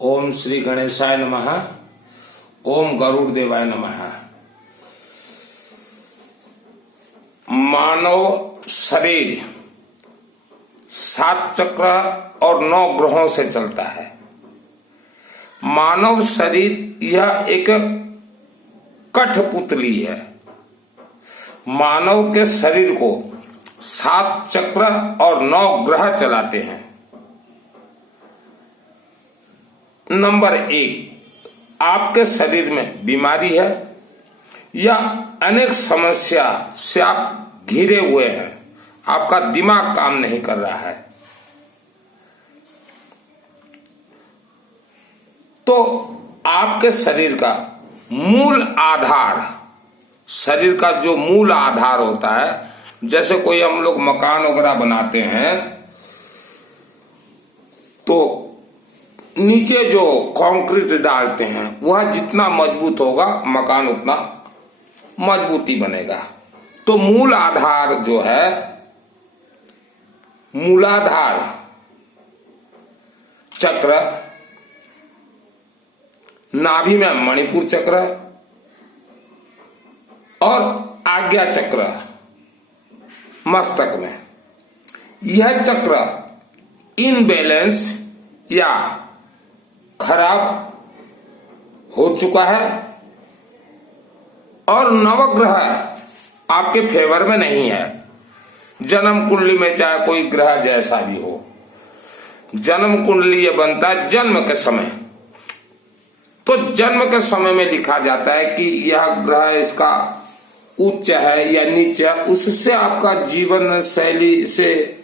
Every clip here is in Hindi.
ओम श्री गणेशाय नमः। ओम गरुड़ देवाय नमः। मानव शरीर 7 चक्र और 9 ग्रहों से चलता है। मानव शरीर यह एक कठपुतली है। मानव के शरीर को 7 चक्र और 9 ग्रह चलाते हैं। नंबर 1, आपके शरीर में बीमारी है या अनेक समस्या से आप घिरे हुए हैं, आपका दिमाग काम नहीं कर रहा है, तो आपके शरीर का मूल आधार, शरीर का जो मूल आधार होता है, जैसे कोई हम लोग मकान वगैरह बनाते हैं तो नीचे जो कंक्रीट डालते हैं वह जितना मजबूत होगा मकान उतना मजबूती बनेगा। तो मूल आधार जो है, मूलाधार चक्र, नाभि में मणिपुर चक्र और आज्ञा चक्र मस्तक में, यह चक्र इनबैलेंस या खराब हो चुका है और नवग्रह आपके फेवर में नहीं है। जन्म कुंडली में चाहे कोई ग्रह जैसा भी हो, जन्म कुंडली ये बनता है जन्म के समय। तो जन्म के समय में लिखा जाता है कि यह ग्रह इसका उच्च है या नीच है, उससे आपका जीवन शैली से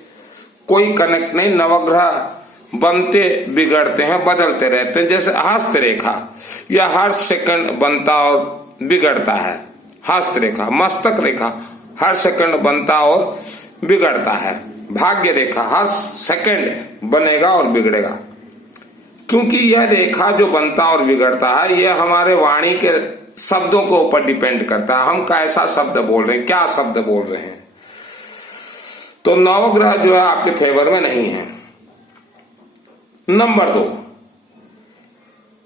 कोई कनेक्ट नहीं। नवग्रह बनते बिगड़ते हैं, बदलते रहते हैं। जैसे हस्त रेखा, यह हर सेकंड बनता और बिगड़ता है। हस्त रेखा, मस्तक रेखा हर सेकंड बनता और बिगड़ता है। भाग्य रेखा हर सेकंड बनेगा और बिगड़ेगा, क्योंकि यह रेखा जो बनता और बिगड़ता है यह हमारे वाणी के शब्दों के ऊपर डिपेंड करता है। हम कैसा शब्द बोल रहे हैं, क्या शब्द बोल रहे हैं। तो नवग्रह जो है आपके फेवर में नहीं है। नंबर 2,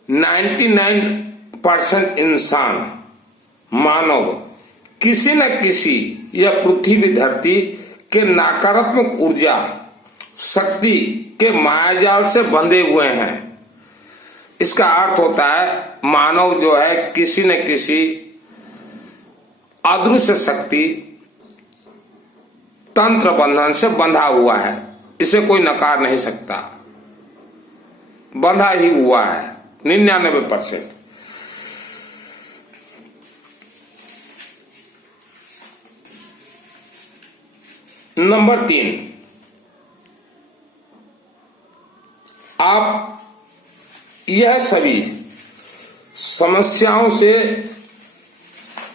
99% इंसान, मानव किसी न किसी या पृथ्वी धरती के नकारात्मक ऊर्जा शक्ति के मायाजाल से बंधे हुए हैं। इसका अर्थ होता है मानव जो है किसी न किसी अदृश्य शक्ति तंत्र बंधन से बंधा हुआ है। इसे कोई नकार नहीं सकता, बंधा ही हुआ है 99%। नंबर 3, आप यह सभी समस्याओं से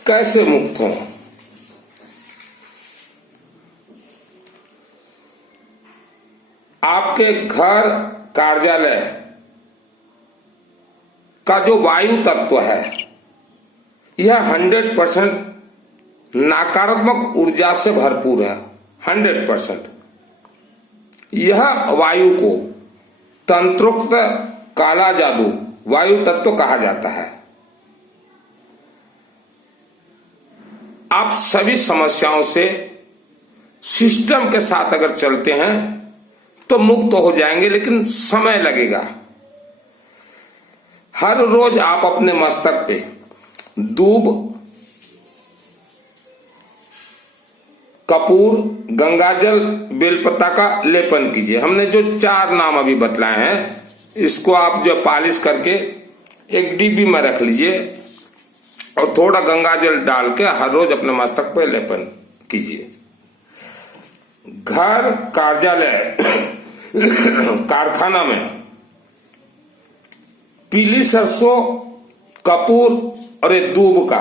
कैसे मुक्त हों। आपके घर कार्यालय का जो वायु तत्व है यह 100% नकारात्मक ऊर्जा से भरपूर है। 100%। यह वायु को तंत्रोक्त काला जादू वायु तत्व कहा जाता है। आप सभी समस्याओं से सिस्टम के साथ अगर चलते हैं तो मुक्त हो जाएंगे, लेकिन समय लगेगा। हर रोज आप अपने मस्तक पे दूब, कपूर, गंगाजल, बेलपत्ता का लेपन कीजिए। हमने जो 4 नाम अभी बतलाए हैं, इसको आप जो पालिश करके एक डिब्बी में रख लीजिए और थोड़ा गंगाजल डाल के हर रोज अपने मस्तक पे लेपन कीजिए। घर, कार्यालय, कारखाना में पीली सरसों, कपूर और एक दूब का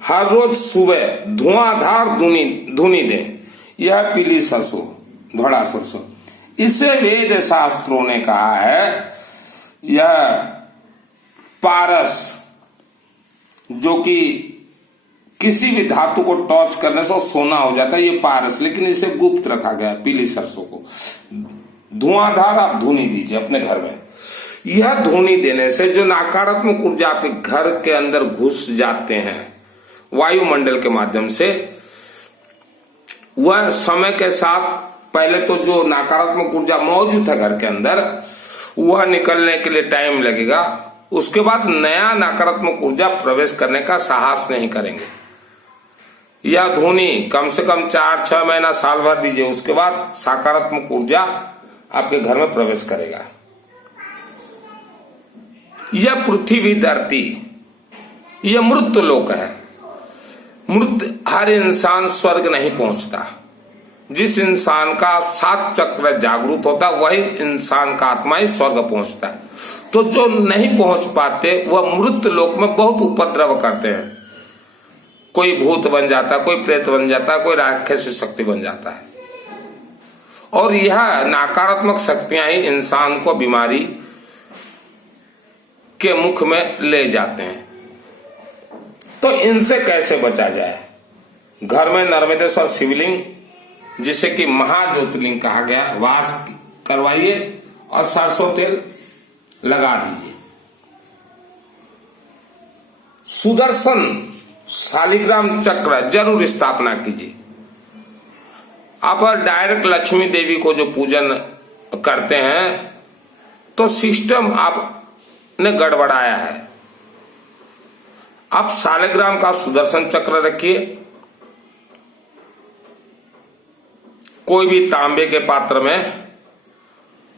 हर रोज सुबह धुआंधार धुनी दें। यह पीली सरसों, धड़ा सरसों, इसे वेद शास्त्रों ने कहा है यह पारस, जो कि किसी भी धातु को टच करने से सोना हो जाता है, ये पारस, लेकिन इसे गुप्त रखा गया। पीली सरसों को धुआंधार आप धुनी दीजिए अपने घर में। यह धुनी देने से जो नकारात्मक ऊर्जा आपके घर के अंदर घुस जाते हैं वायुमंडल के माध्यम से, वह समय के साथ पहले तो जो नकारात्मक ऊर्जा मौजूद है घर के अंदर वह निकलने के लिए टाइम लगेगा, उसके बाद नया नकारात्मक ऊर्जा प्रवेश करने का साहस नहीं करेंगे। यह धुनी कम से कम 4-6 महीना साल भर दीजिए, उसके बाद सकारात्मक ऊर्जा आपके घर में प्रवेश करेगा। यह पृथ्वी धरती यह मृत लोक है। मृत हर इंसान स्वर्ग नहीं पहुंचता। जिस इंसान का 7 चक्र जागृत होता वही इंसान का आत्मा ही स्वर्ग पहुंचता है। तो जो नहीं पहुंच पाते वह मृत लोक में बहुत उपद्रव करते हैं। कोई भूत बन जाता, कोई प्रेत बन जाता, कोई राक्षसी शक्ति बन जाता है। और यह नकारात्मक शक्तियां ही इंसान को बीमारी के मुख में ले जाते हैं। तो इनसे कैसे बचा जाए? घर में नर्मदेश्वर शिवलिंग जिसे कि महाज्योतिर्लिंग कहा गया वास करवाइए और सरसों तेल लगा दीजिए। सुदर्शन शालिग्राम चक्र जरूर स्थापना कीजिए। आप डायरेक्ट लक्ष्मी देवी को जो पूजन करते हैं तो सिस्टम आपने गड़बड़ाया है। आप शालिग्राम का सुदर्शन चक्र रखिए, कोई भी तांबे के पात्र में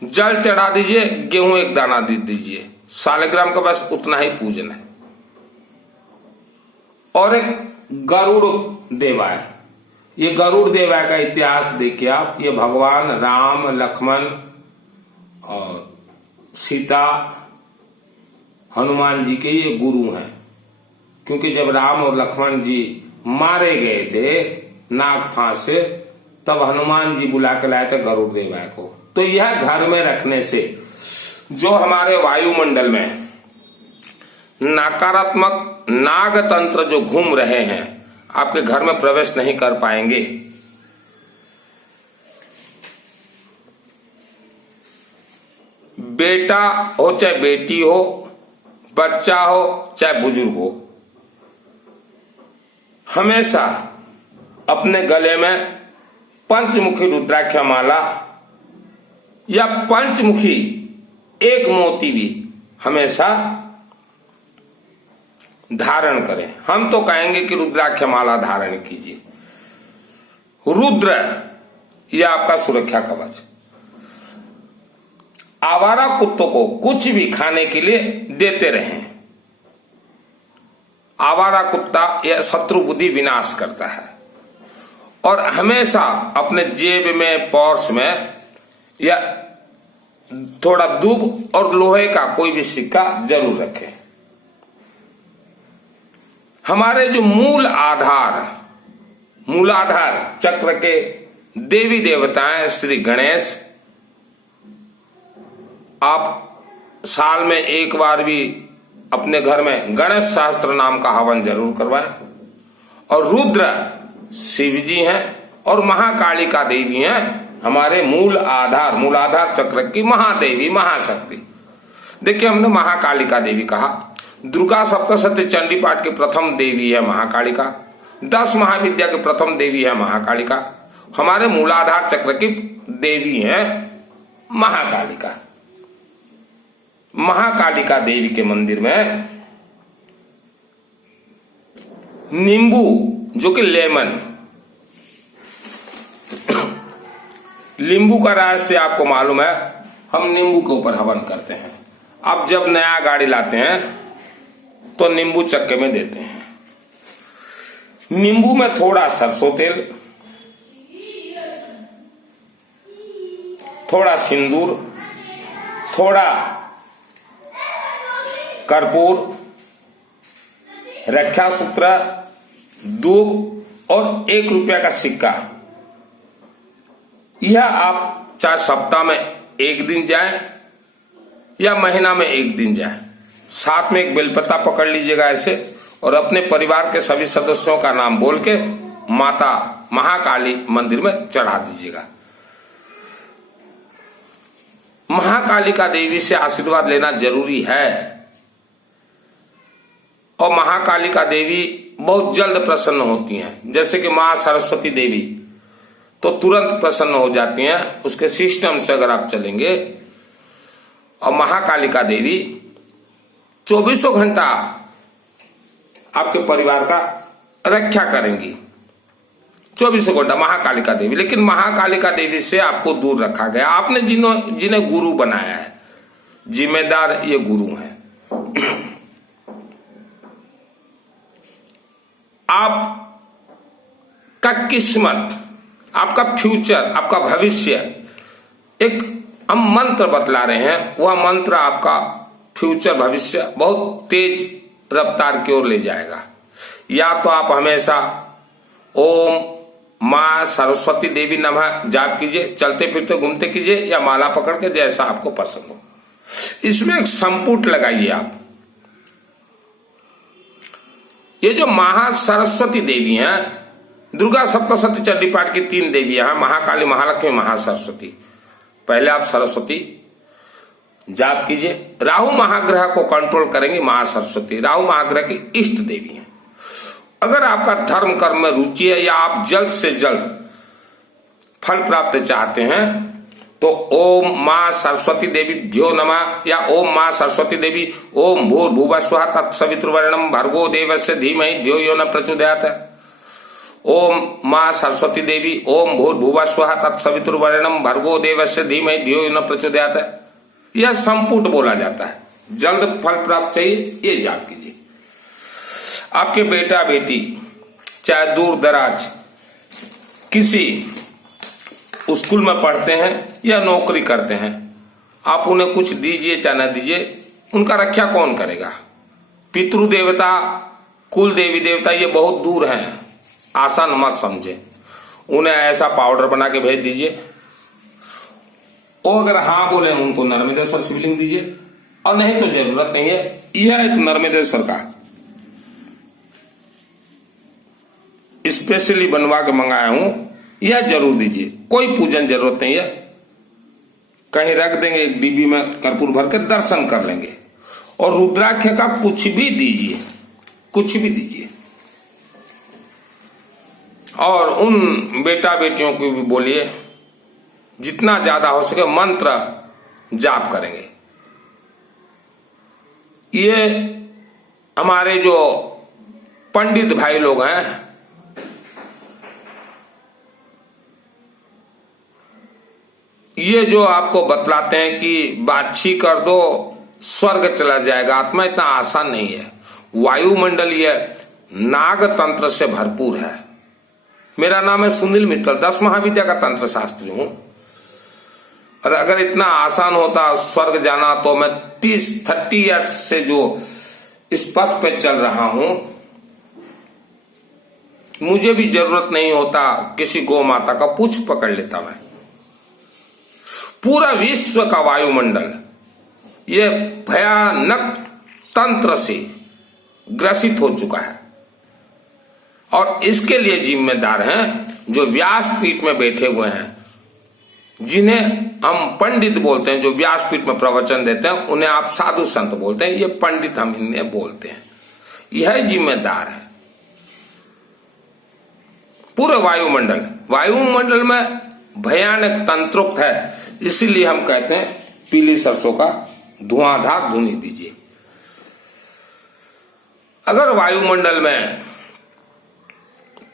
जल चढ़ा दीजिए, गेहूं 1 दाना दे दीजिए। शालिग्राम का बस उतना ही पूजन है। और एक गरुड़ देवा है। ये गरुड़ देवा का इतिहास देखिए आप। ये भगवान राम, लक्ष्मण और सीता, हनुमान जी के ये गुरु हैं। क्योंकि जब राम और लक्ष्मण जी मारे गए थे नाग फांस से, तब हनुमान जी बुला के लाए थे गरुड़ देवा को। तो यह घर में रखने से जो हमारे वायुमंडल में नकारात्मक नाग तंत्र जो घूम रहे हैं आपके घर में प्रवेश नहीं कर पाएंगे। बेटा हो चाहे बेटी हो, बच्चा हो चाहे बुजुर्ग हो, हमेशा अपने गले में पंचमुखी रुद्राक्ष माला या पंचमुखी एक मोती भी हमेशा धारण करें। हम तो कहेंगे कि रुद्राक्ष माला धारण कीजिए। रुद्र यह आपका सुरक्षा कवच। आवारा कुत्तों को कुछ भी खाने के लिए देते रहें। आवारा कुत्ता यह शत्रु बुद्धि विनाश करता है। और हमेशा अपने जेब में, पर्स में या थोड़ा दूब और लोहे का कोई भी सिक्का जरूर रखें। हमारे जो मूलाधार चक्र के देवी देवताएं श्री गणेश, आप साल में 1 बार भी अपने घर में गणेश सहस्त्र नाम का हवन जरूर करवाएं। और रुद्र शिव जी हैं और महाकालिका देवी हैं, हमारे मूलाधार चक्र की महादेवी, महाशक्ति। देखिए हमने महाकालिका देवी कहा। दुर्गा सप्तशती चंडी पाठ की प्रथम देवी है महाकालिका। 10 महाविद्या की प्रथम देवी है महाकालिका। हमारे मूलाधार चक्र की देवी है महाकालिका। महाकालिका देवी के मंदिर में नींबू जो कि लेमन, नींबू का रहस्य आपको मालूम है। हम नींबू के ऊपर हवन करते हैं। अब जब नया गाड़ी लाते हैं तो नींबू चक्के में देते हैं। नींबू में थोड़ा सरसों तेल, थोड़ा सिंदूर, थोड़ा कर्पूर, रक्षा सूत्र, दूब और 1 रुपया का सिक्का। यह आप चाहे सप्ताह में 1 दिन जाए या महीना में 1 दिन जाए, साथ में एक बेलपत्ता पकड़ लीजिएगा ऐसे, और अपने परिवार के सभी सदस्यों का नाम बोल के माता महाकाली मंदिर में चढ़ा दीजिएगा। महाकालिका देवी से आशीर्वाद लेना जरूरी है। और महाकालिका देवी बहुत जल्द प्रसन्न होती हैं। जैसे कि मां सरस्वती देवी तो तुरंत प्रसन्न हो जाती हैं, उसके सिस्टम से अगर आप चलेंगे। और महाकालिका देवी 24 घंटा आपके परिवार का रक्षा करेंगी, 24 घंटा महाकालिका देवी। लेकिन महाकालिका देवी से आपको दूर रखा गया। आपने जिन्हें गुरु बनाया है, जिम्मेदार ये गुरु हैं। आपका किस्मत, आपका फ्यूचर, आपका भविष्य, एक हम मंत्र बतला रहे हैं। वह मंत्र आपका फ्यूचर, भविष्य बहुत तेज रफ्तार की ओर ले जाएगा। या तो आप हमेशा ओम मां सरस्वती देवी नमः जाप कीजिए, चलते फिरते घूमते कीजिए, या माला पकड़ के, जैसा आपको पसंद हो। इसमें एक संपुट लगाइए आप। ये जो महा सरस्वती देवी हैं, दुर्गा सप्तशती चंडी पाठ की 3 देवियां हैं, महाकाली, महालक्ष्मी, महासरस्वती। पहले आप सरस्वती जाप कीजिए। राहु महाग्रह को कंट्रोल करेंगी महासरस्वती। राहु महाग्रह की इष्ट देवी हैं। अगर आपका धर्म कर्म में रुचि है या आप जल्द से जल्द फल प्राप्त चाहते हैं तो ओम मां सरस्वती देवी भ्यो नमः, या ओम मां सरस्वती देवी ओम भूर्भुवः स्वः तत्सवितुर्वरेण्यं भर्गो देवस्य धीमहि धियो यो न प्रचोदयात्। ओम मां सरस्वती देवी ओम भूर्भुवः स्वः तत्सवितुर्वरेण्यं भर्गो देवस्य धीमहि धियो यो न प्रचोदयात्। यह संपुट बोला जाता है। जल्द फल प्राप्त चाहिए, ये जाप कीजिए। आपके बेटा बेटी चाहे दूर दराज किसी स्कूल में पढ़ते हैं या नौकरी करते हैं, आप उन्हें कुछ दीजिए चाहे न दीजिए, उनका रक्षा कौन करेगा? पितृ देवता, कुल देवी देवता ये बहुत दूर हैं, आसान मत समझे। उन्हें ऐसा पाउडर बना के भेज दीजिए। और अगर हाँ बोले उनको नर्मदेश्वर शिवलिंग दीजिए, और नहीं तो जरूरत नहीं है। यह एक नर्मदेश्वर का स्पेशली बनवा के मंगाया हूं, यह जरूर दीजिए। कोई पूजन जरूरत नहीं है, कहीं रख देंगे एक डिब्बी में, कर्पूर भर के दर्शन कर लेंगे। और रुद्राक्ष का कुछ भी दीजिए, कुछ भी दीजिए। और उन बेटा बेटियों को भी बोलिए जितना ज्यादा हो सके मंत्र जाप करेंगे। ये हमारे जो पंडित भाई लोग हैं, ये जो आपको बतलाते हैं कि बाछी कर दो स्वर्ग चला जाएगा आत्मा, इतना आसान नहीं है। वायुमंडल ये नाग तंत्र से भरपूर है। मेरा नाम है सुनील मित्तल, 10 महाविद्या का तंत्र शास्त्री हूं। और अगर इतना आसान होता स्वर्ग जाना तो मैं 30 ईयर्स से जो इस पथ पे चल रहा हूं, मुझे भी जरूरत नहीं होता किसी गौ माता का पूछ पकड़ लेता मैं। पूरा विश्व का वायुमंडल ये भयानक तंत्र से ग्रसित हो चुका है। और इसके लिए जिम्मेदार हैं जो व्यासपीठ में बैठे हुए हैं, जिन्हें हम पंडित बोलते हैं, जो व्यासपीठ में प्रवचन देते हैं, उन्हें आप साधु संत बोलते हैं। ये पंडित हम इन्हें बोलते हैं। यह जिम्मेदार है पूरे वायुमंडल में भयानक तंत्रोक्त है। इसीलिए हम कहते हैं पीली सरसों का धुआंधार धुनी दीजिए। अगर वायुमंडल में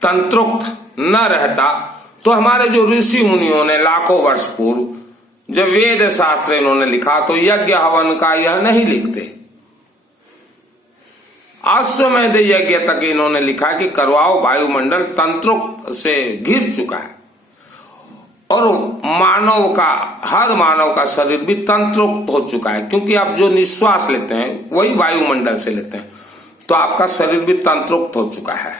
तंत्रोक्त न रहता तो हमारे जो ऋषि मुनियों ने लाखों वर्ष पूर्व जब वेद शास्त्र इन्होंने लिखा तो यज्ञ हवन का यह नहीं लिखते। अश्वमेध यज्ञ तक इन्होंने लिखा कि करवाओ, वायुमंडल तंत्रोक्त से घिर चुका है। और हर मानव का शरीर भी तंत्रोक्त हो चुका है, क्योंकि आप जो निश्वास लेते हैं वही वायुमंडल से लेते हैं। तो आपका शरीर भी तंत्रोक्त हो चुका है।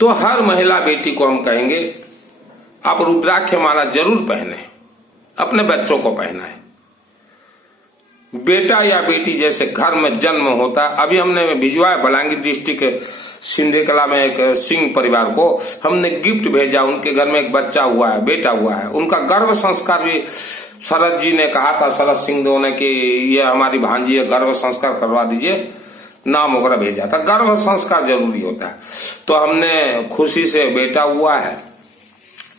तो हर महिला बेटी को हम कहेंगे आप रुद्राक्ष माला जरूर पहने, अपने बच्चों को पहनाएं। बेटा या बेटी जैसे घर में जन्म होता है। अभी हमने भिजवाया बलांगीर डिस्ट्रिक्ट सिंधे कला में एक सिंह परिवार को हमने गिफ्ट भेजा, उनके घर में एक बच्चा हुआ है, बेटा हुआ है। उनका गर्भ संस्कार भी शरद जी ने कहा था, शरद सिंह ने, कि ये हमारी भांजी है, गर्भ संस्कार करवा दीजिए, नाम वगैरह भेजा था। गर्भ संस्कार जरूरी होता है। तो हमने खुशी से बेटा हुआ है,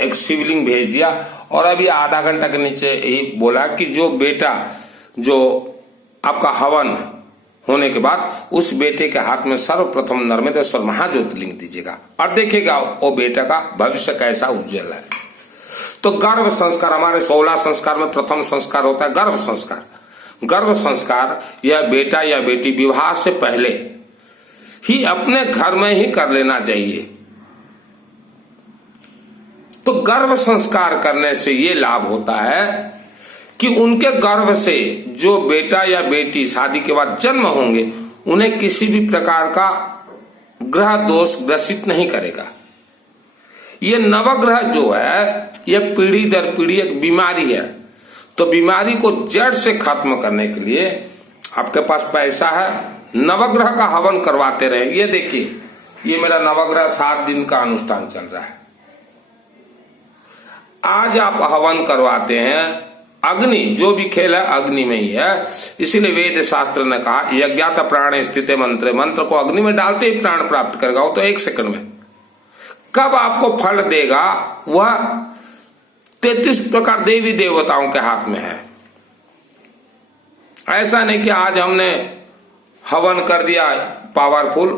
एक शिवलिंग भेज दिया। और अभी आधा घंटा के नीचे ही बोला कि जो बेटा, जो आपका हवन होने के बाद उस बेटे के हाथ में सर्वप्रथम नर्मदेश्वर महाज्योतिर्लिंग दीजिएगा और देखिएगा वो बेटा का भविष्य कैसा उज्जवल है। तो गर्भ संस्कार हमारे 16 संस्कार में प्रथम संस्कार होता है गर्भ संस्कार। गर्भ संस्कार यह बेटा या बेटी विवाह से पहले ही अपने घर में ही कर लेना चाहिए। तो गर्भ संस्कार करने से ये लाभ होता है कि उनके गर्भ से जो बेटा या बेटी शादी के बाद जन्म होंगे उन्हें किसी भी प्रकार का ग्रह दोष ग्रसित नहीं करेगा। ये नवग्रह जो है यह पीढ़ी दर पीढ़ी एक बीमारी है। तो बीमारी को जड़ से खत्म करने के लिए आपके पास पैसा है, नवग्रह का हवन करवाते रहे। ये देखिए, ये मेरा नवग्रह 7 दिन का अनुष्ठान चल रहा है। आज आप हवन करवाते हैं, अग्नि, जो भी खेल है अग्नि में ही है। इसीलिए वेद शास्त्र ने कहा यज्ञात प्राण स्थिते मंत्र, मंत्र को अग्नि में डालते ही प्राण प्राप्त करेगा, वो तो 1 सेकंड में। कब आपको फल देगा वह 33 प्रकार देवी देवताओं के हाथ में है। ऐसा नहीं कि आज हमने हवन कर दिया पावरफुल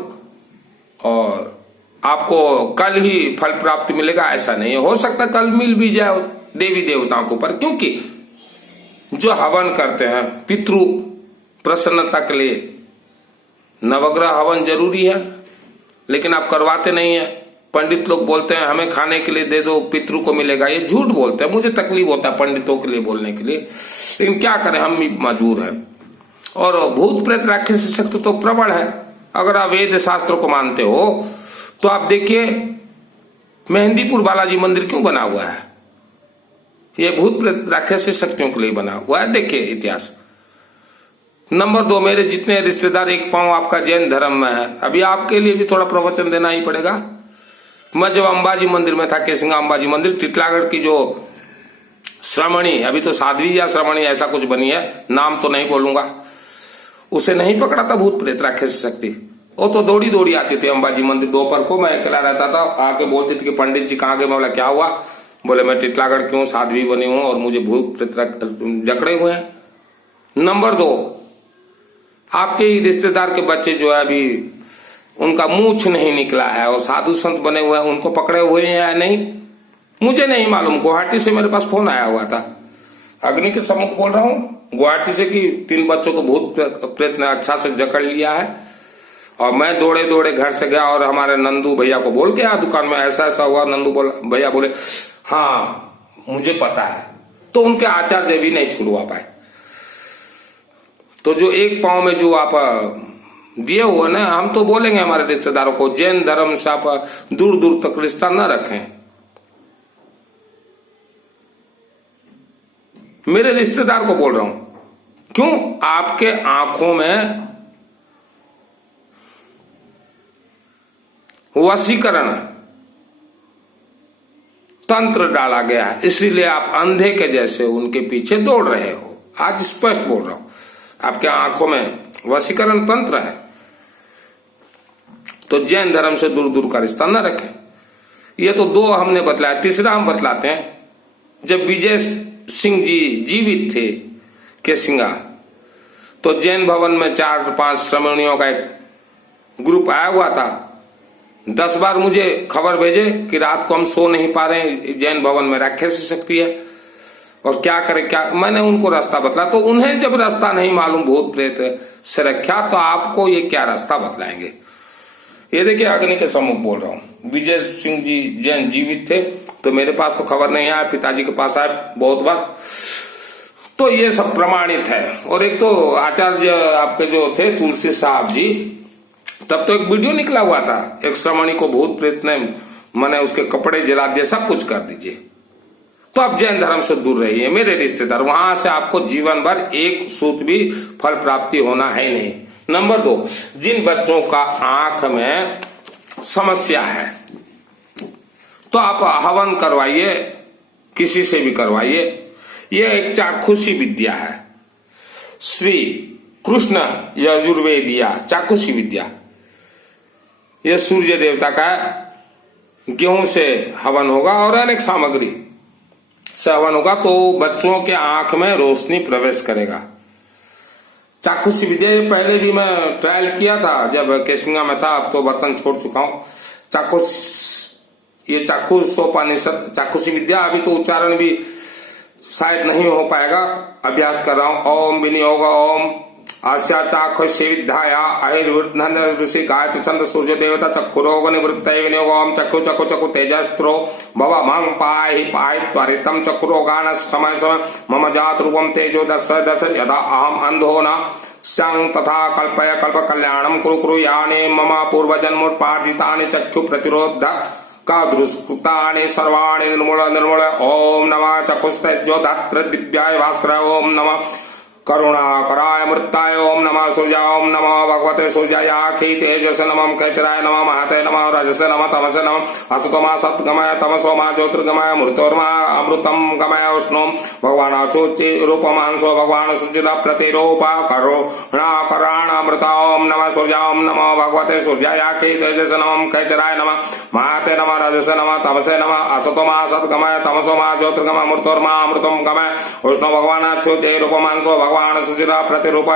और आपको कल ही फल प्राप्ति मिलेगा, ऐसा नहीं हो सकता। कल मिल भी जाए देवी देवताओं के ऊपर, क्योंकि जो हवन करते हैं पितृ प्रसन्नता के लिए नवग्रह हवन जरूरी है, लेकिन आप करवाते नहीं है। पंडित लोग बोलते हैं हमें खाने के लिए दे दो, पितृ को मिलेगा, ये झूठ बोलते हैं। मुझे तकलीफ होता है पंडितों के लिए बोलने के लिए, लेकिन क्या करें, हम भी मजबूर हैं। और भूत प्रेत राक्षस शक्ति तो प्रबल है। अगर आप वेद शास्त्रों को मानते हो तो आप देखिए मेहंदीपुर बालाजी मंदिर क्यों बना हुआ है, ये भूत प्रेत राक्षसी शक्तियों के लिए बना हुआ है। देखिए इतिहास। नंबर 2, मेरे जितने रिश्तेदार एक पांव आपका जैन धर्म में है। अभी आपके लिए भी थोड़ा प्रवचन देना ही पड़ेगा। मैं जब अंबाजी मंदिर में था, केसिंगा अंबाजी मंदिर, टिटलागढ़ की जो श्रमणी, अभी तो साध्वी या श्रमणी ऐसा कुछ बनी है, नाम तो नहीं बोलूंगा, उसे नहीं पकड़ा था भूत प्रेत राक्षसी शक्ति। वो तो दौड़ी दौड़ी आती थी अंबाजी मंदिर। दोपहर को मैं अकेला रहता था, आके बोलती थी कि पंडित जी कहाँ गए। मैं बोला क्या हुआ? बोले मैं टिटलागढ़ क्यों साध्वी बनी हूं और मुझे भूत प्रेत जकड़े हुए हैं। नंबर 2, आपके ही रिश्तेदार के बच्चे जो है अभी उनका मूछ नहीं निकला है और साधु संत बने हुए हैं, उनको पकड़े हुए हैं या नहीं मुझे नहीं मालूम। गुवाहाटी से मेरे पास फोन आया हुआ था, अग्नि के सम्मुख बोल रहा हूँ, गुवाहाटी से कि 3 बच्चों को भूत प्रेत ने अच्छा से जकड़ लिया है। और मैं दौड़े दौड़े घर से गया और हमारे नंदू भैया को बोल गया दुकान में ऐसा ऐसा हुआ। नंदू भैया बोले हाँ मुझे पता है। तो उनके आचार्य भी नहीं छुड़वा पाए। तो जो एक पांव में जो आप दिए हुए ना, हम तो बोलेंगे हमारे रिश्तेदारों को जैन धर्म से आप दूर दूर तक रिश्ता न रखें। मेरे रिश्तेदार को बोल रहा हूं, क्यों? आपके आंखों में वशीकरण तंत्र डाला गया है, इसीलिए आप अंधे के जैसे उनके पीछे दौड़ रहे हो। आज स्पष्ट बोल रहा हूं, आपके आंखों में वशीकरण तंत्र है। तो जैन धर्म से दूर दूर का रिश्ता न रखें। ये तो 2 हमने बतलाया। तीसरा हम बतलाते हैं, जब विजय सिंह जी जीवित थे केसिंगा, तो जैन भवन में 4-5 श्रमणियों का एक ग्रुप आया हुआ था। 10 बार मुझे खबर भेजे कि रात को हम सो नहीं पा रहे हैं, जैन भवन में राक्षसी शक्ति है और क्या करें क्या। मैंने उनको रास्ता बतला, तो उन्हें जब रास्ता नहीं मालूम भूत प्रेत से रक्षा, तो आपको ये क्या रास्ता बतलाएंगे। ये देखिए अग्नि के सम्मुख बोल रहा हूं, विजय सिंह जी जैन जीवित थे, तो मेरे पास तो खबर नहीं आया, पिताजी के पास आया बहुत बार। तो ये सब प्रमाणित है। और एक तो आचार्य आपके जो थे तुलसी साहब जी, तब तो एक वीडियो निकला हुआ था, एक श्रमणी को भूत प्रेत ने मैंने उसके कपड़े जला दिए, सब कुछ कर दीजिए। तो आप जैन धर्म से दूर रहिए मेरे रिश्तेदार, वहां से आपको जीवन भर एक सूत भी फल प्राप्ति होना है नहीं। नंबर 2, जिन बच्चों का आंख में समस्या है तो आप हवन करवाइए, किसी से भी करवाइए। यह एक चाक्षुषी विद्या है, श्री कृष्ण यजुर्वेदिया चाक्षुषी विद्या। यह सूर्य देवता का गेहूं से हवन होगा और अनेक सामग्री से हवन होगा, तो बच्चों के आंख में रोशनी प्रवेश करेगा। चाक्षुषी विद्या पहले भी मैं ट्रायल किया था जब केसिंगा में था, अब तो बर्तन छोड़ चुका हूं। ये चाक्षुषोपनिषद चाक्षुषी विद्या, अभी तो उच्चारण भी शायद नहीं हो पाएगा, अभ्यास कर रहा हूं। ओम विनियोग ओम आस्या चाक्षुषी विद्याया अहिर्वृद्धि ऋषि गायत्री चंद्र सूर्य देवता चक्षुरोग निवृत्त विनियोग ओम चक्षु चक्षु चक्षु तेजस्त्रो भव मं पाहि पाहि त्वरितम चक्षुरोगान समय समय मम जात रूपम तेजो दश दश यदा अहम अंधो न संग तथा कल्पय कल्प कल्याणम कुरु कुरु यानि मम पूर्व जन्मोत्पार्जितानि चक्षु प्रतिरोध का दुष्कृतानि सर्वाणि निर्मूल निर्मूल। ओम नमः चक्षुस्तेजो धात्र दिव्याय भास्कर ओम नमः करुणाकराय मृताय ओम नमः सूर्याय ओम नमः भगवते सूर्याय आखि तेजस नमः कैचराय नमः महते नमः रजसे नमः तमसे नमः असतोमा सत्गमय तमसोमा ज्योतिर्गमय मृतोर्मा अमृतम गमय उष्णोम भगवान अचुचि रूपमांसो भगवान सुचिता प्रतिरूप करुणाकराण अमृत ओम नमः सूर्याय ओम नमः भगवते सूर्याय आखि तेजस नमः कैचराय नमः महते नमः रजसे नमः तमसे नमः असतोमा सत्गमय तमसोमा ज्योतिर्गमय मृतोर्मा अमृतम गमय उष्णो भगवान अचुचि रूपमांसो भगवान सुचिता प्रतिरूप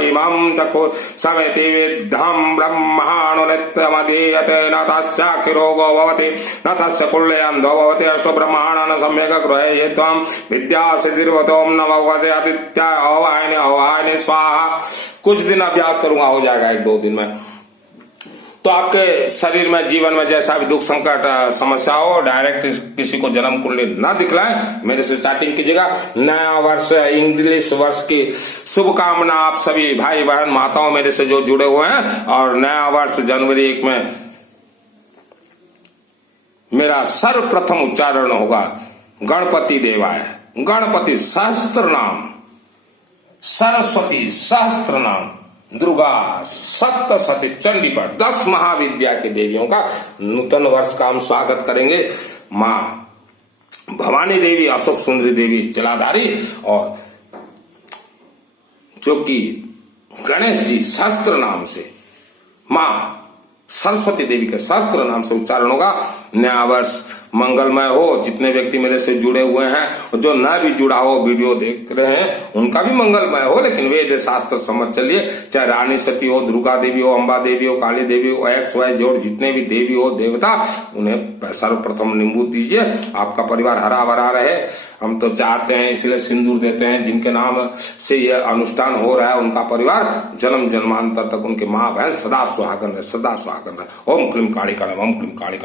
इमं चक्षु समेति विद्धं ब्रह्माणो नित्यमधीयते न तस्य रोगो भवति न तस्य कुल्ले अंधो भवति अष्टो ब्रह्माणान् सम्यक् गृह्ये त्वं विद्या सिद्धिर्भवतो न भगवते आदित्याय अवाहिनी स्वाहा। कुछ दिन अभ्यास करूंगा, हो जाएगा 1-2 दिन में। तो आपके शरीर में जीवन में जैसा भी दुख संकट समस्या हो, डायरेक्ट किसी को जन्म कुंडली न दिखलाएं, मेरे से स्टार्टिंग कीजिएगा। नया वर्ष इंग्लिश वर्ष की शुभकामना आप सभी भाई बहन माताओं मेरे से जो जुड़े हुए हैं। और नया वर्ष जनवरी 1 में मेरा सर्वप्रथम उच्चारण होगा गणपति देवाय। गणपति सहस्त्र नाम, सरस्वती सहस्त्र नाम, दुर्गा सप्तशती चंडी पाठ, 10 महाविद्या के देवियों का नूतन वर्ष का हम स्वागत करेंगे। माँ भवानी देवी, अशोक सुंदरी देवी जलाधारी, और जो कि गणेश जी शास्त्र नाम से, माँ सरस्वती देवी के शास्त्र नाम से उच्चारण होगा। नया वर्ष मंगलमय हो। जितने व्यक्ति मेरे से जुड़े हुए हैं, जो न भी जुड़ा हो, वीडियो देख रहे हैं, उनका भी मंगलमय हो। लेकिन वेद शास्त्र समझ चलिए, चाहे रानी सती हो, दुर्गा देवी हो, अम्बा देवी हो, काली देवी हो, XYZ जितने भी देवी हो देवता, उन्हें सर्वप्रथम नींबू दीजिए। आपका परिवार हरा भरा रहे, हम तो चाहते हैं, इसलिए सिंदूर देते हैं। जिनके नाम से यह अनुष्ठान हो रहा है, उनका परिवार जन्म जन्मांतर तक, उनके माँ बहन सदा सुहागन रहे, सदा सुहागन रहे। ओम क्लीम कालिका नमः, ओम क्लीम कालिका।